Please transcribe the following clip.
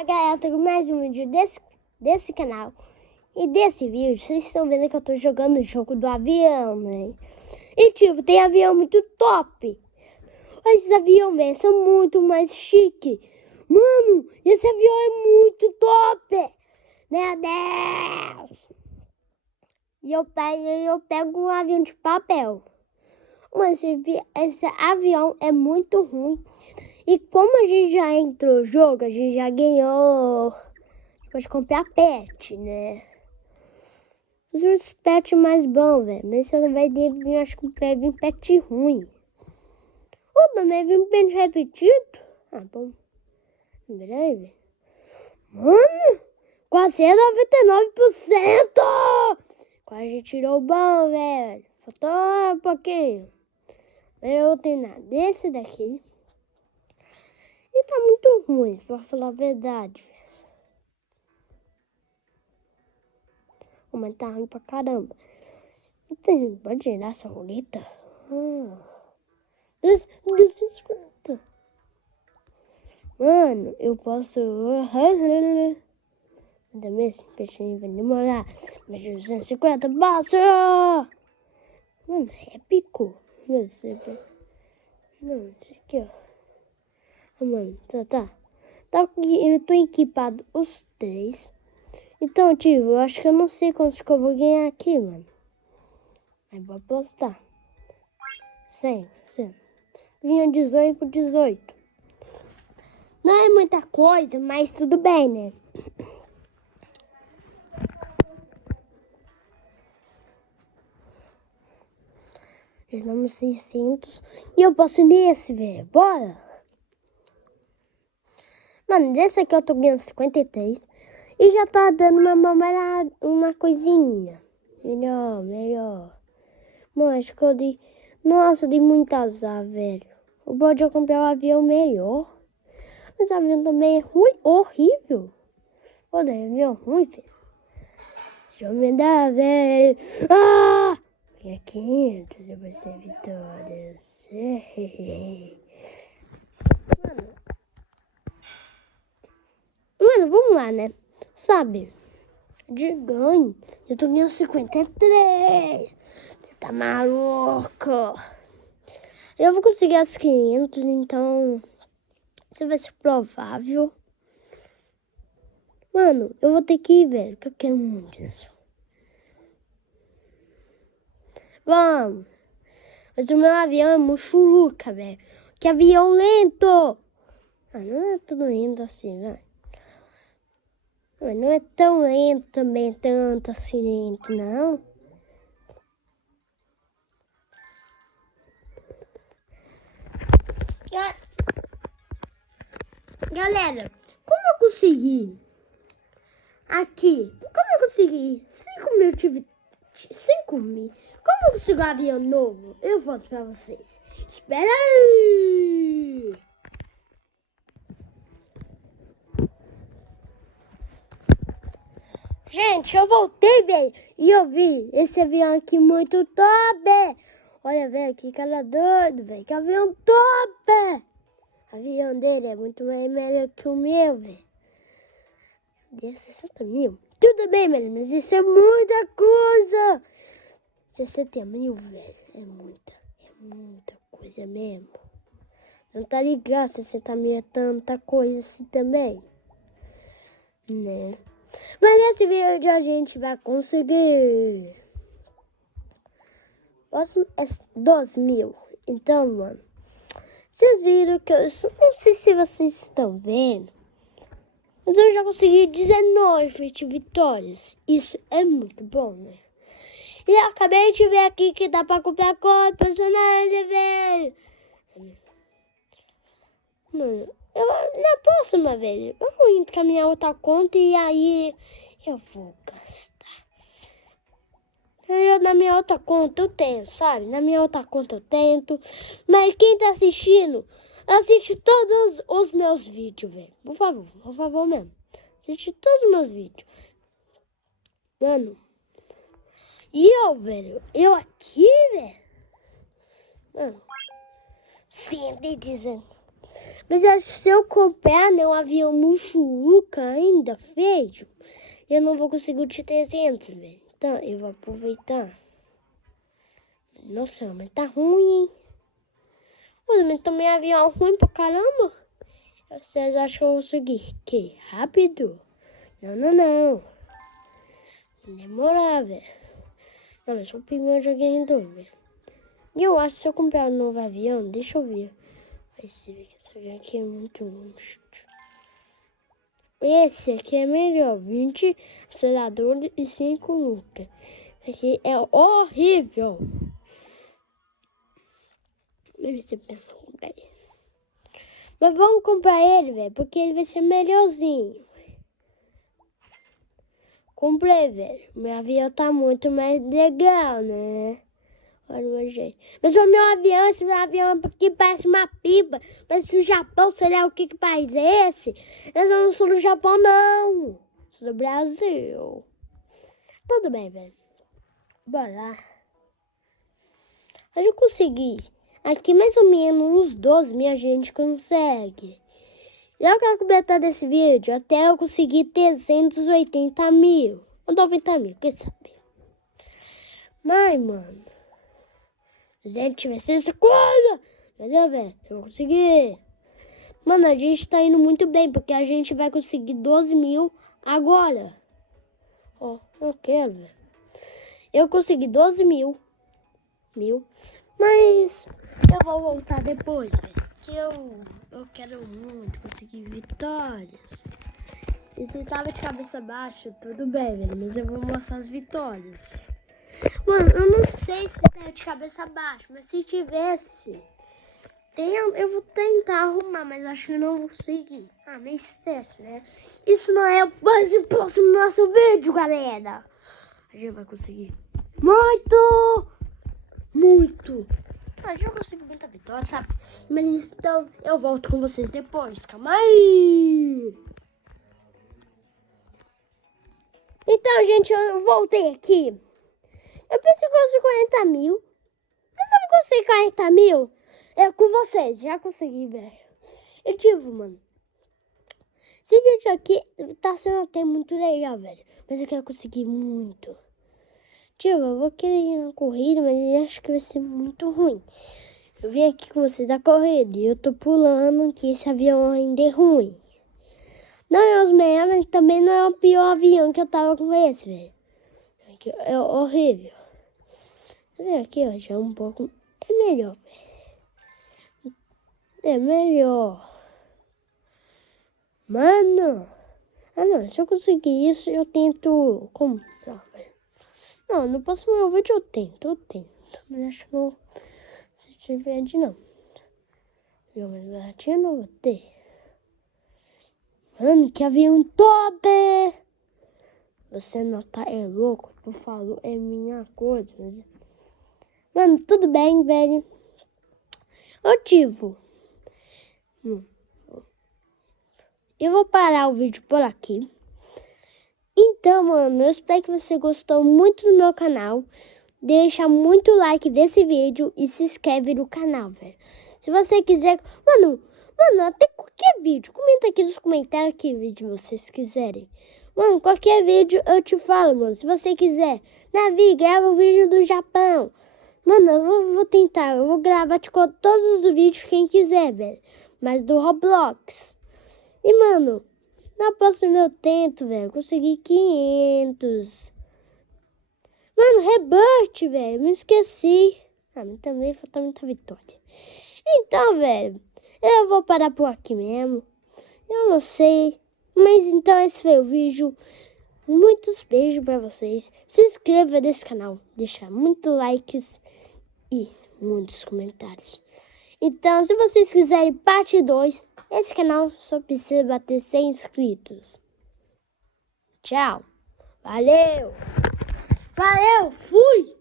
Fala galera, tô com mais um vídeo desse canal. E desse vídeo, vocês estão vendo que eu tô jogando o jogo do avião, né? E tipo, tem avião muito top. Esses aviões, velho, são muito mais chique. Mano, esse avião é muito top. Meu Deus. E eu pego um avião de papel. Mas esse avião é muito ruim. E como a gente já entrou no jogo, a gente já ganhou. Pode comprar pet, né? Os pets mais bons, velho. Mas você não vai vir, acho que vai vir pet ruim. Ou também vem um pet repetido. Ah, bom. Em breve. Mano, quase 99%! Quase tirou o bom, velho. Faltou um pouquinho. Eu tenho nada desse daqui. E tá muito ruim, pra falar a verdade. Mas tá ruim pra caramba. Então, pode tirar essa roleta? 250. Mano, eu posso... Também esse peixinho vai demorar. Mas 250, posso! Mano, épico. Não, isso aqui, ó. Mano, tá. Eu tô equipado os três. Então, tio, eu acho que eu não sei quantos que eu vou ganhar aqui, mano. Aí vou apostar. 100. Vinha 18 por 18. Não é muita coisa, mas tudo bem, né? Já damos 600. E eu posso ir nesse, velho. Bora! Mano, desse aqui eu tô ganhando 53. E já tá dando uma coisinha. Melhor. Mano, acho que eu dei... Nossa, eu dei muito azar, velho. O bode eu comprei um avião melhor. Mas o avião também é ruim, horrível. Olha, avião ruim, velho. Deixa eu me dar, velho. Ah! E 500, eu vou ser vitória. Mano, vamos lá, né? Sabe? De ganho. Eu tô ganhando 53. Você tá maluco? Eu vou conseguir as 500, então... Isso vai ser provável. Mano, eu vou ter que ir, velho. Que eu quero muito isso. Vamos. Mas o meu avião é muxuruca, velho. Que avião lento. Ah, não é tudo lento assim, velho. Mas não é tão lento também, tanto assim lento, não. Galera, como eu consegui aqui? Como eu consegui 5 mil? Como eu consigo um avião novo? Eu volto pra vocês. Espera aí! Gente, eu voltei, velho, e eu vi esse avião aqui muito top. Olha, velho, que cara doido, velho. Que avião top! O avião dele é muito mais melhor que o meu, velho. De 60 mil. Tudo bem, velho, mas isso é muita coisa. 60 mil, velho, é muita coisa mesmo. Não tá ligado, 60 mil é tanta coisa assim também, né? Mas nesse vídeo a gente vai conseguir. Próximo é 12 mil. Então, mano, vocês viram que eu não sei se vocês estão vendo, mas eu já consegui 19 vitórias. Isso é muito bom, né? E eu acabei de ver aqui que dá pra comprar cor personagem, velho. Mano, na próxima, velho, eu vou entrar na minha outra conta e aí eu vou gastar. Na minha outra conta eu tenho, sabe? Na minha outra conta eu tento. Mas quem tá assistindo, assiste todos os meus vídeos, velho. Por favor mesmo. Assiste todos os meus vídeos. Mano. E velho, eu aqui, velho. Mano. 119. Mas se eu comprar, né, um avião Muxuruca ainda feio, eu não vou conseguir de 300, velho. Então, eu vou aproveitar. Nossa, mas tá ruim, hein? Mas também avião ruim pra caramba. Vocês acham que eu vou conseguir? Que? Rápido? Não, não, não. Vai demorar, velho. Não, mas o primeiro joguei em 2, velho. E eu acho que se eu comprar um novo avião, deixa eu ver. Vai ser que esse avião aqui é muito monstro. Esse aqui é melhor. 20 aceleradores e 5 nunca. Esse aqui é horrível. Mas vamos comprar ele, velho, porque ele vai ser melhorzinho. Comprei, velho. Meu avião tá muito mais legal, né? Olha o meu jeito. Mas o meu avião, esse meu avião aqui parece uma pipa. Parece o Japão, sei lá o que país é esse? Eu não sou do Japão, não. Sou do Brasil. Tudo bem, velho. Bora lá. Mas eu consegui. Aqui mais ou menos uns 12 mil a gente consegue. Já que eu completar desse vídeo, até eu conseguir 380 mil. Ou 90 mil, quem sabe? Mas, mano, se a gente tivesse essa coisa, entendeu, velho? Eu vou conseguir. Mano, a gente tá indo muito bem, porque a gente vai conseguir 12 mil agora. Ó, eu quero, velho. Eu consegui 12 mil. Mas eu vou voltar depois, velho. Que eu quero muito conseguir vitórias. E se tava de cabeça baixa, tudo bem, velho. Mas eu vou mostrar as vitórias. Mano, eu não sei se tava de cabeça baixa, mas se tivesse, eu vou tentar arrumar, mas acho que não vou conseguir. Ah, mas esquece, né? Isso não é o mais próximo do nosso vídeo, galera. A gente vai conseguir muito. Ah, já consegui muita vitória, sabe? Mas então eu volto com vocês depois. Calma aí. Então, gente, eu voltei aqui. Eu pensei que eu fosse 40 mil. Mas eu não consegui 40 mil. É com vocês, já consegui, velho. Eu tive, mano. Esse vídeo aqui tá sendo até muito legal, velho. Mas eu quero conseguir muito. Tio, eu vou querer ir na corrida, mas eu acho que vai ser muito ruim. Eu vim aqui com vocês da corrida e eu tô pulando que esse avião ainda é ruim. Não é os melhores, mas também não é o pior avião que eu tava com esse, velho. É horrível. Tá vendo aqui, ó, já é um pouco... É melhor, velho. É melhor. Mano. Ah, não, se eu conseguir isso, eu tento... Como? Não, velho. Não, no próximo vídeo eu tento. Não acho que não... Se tiver de não. Eu me bati, não vou ter. Mano, que avião top! Você não tá louco? Tu falou é minha coisa. Mas... Mano, tudo bem, velho. Motivo. Eu vou parar o vídeo por aqui. Então, mano, eu espero que você gostou muito do meu canal. Deixa muito like desse vídeo e se inscreve no canal, velho. Se você quiser... Mano, até qualquer vídeo. Comenta aqui nos comentários que vídeo vocês quiserem. Mano, qualquer vídeo eu te falo, mano. Se você quiser, Navi, grava o vídeo do Japão. Mano, eu vou tentar. Eu vou gravar tipo, todos os vídeos quem quiser, velho. Mas do Roblox. E, mano, na próxima eu tento, velho. Consegui 500. Mano, rebirth, velho. Me esqueci. Ah, mas também falta muita vitória. Então, velho, eu vou parar por aqui mesmo. Eu não sei. Mas então esse foi o vídeo. Muitos beijos pra vocês. Se inscreva nesse canal. Deixa muitos likes e muitos comentários. Então, se vocês quiserem parte 2, esse canal só precisa bater 100 inscritos. Tchau. Valeu. Fui.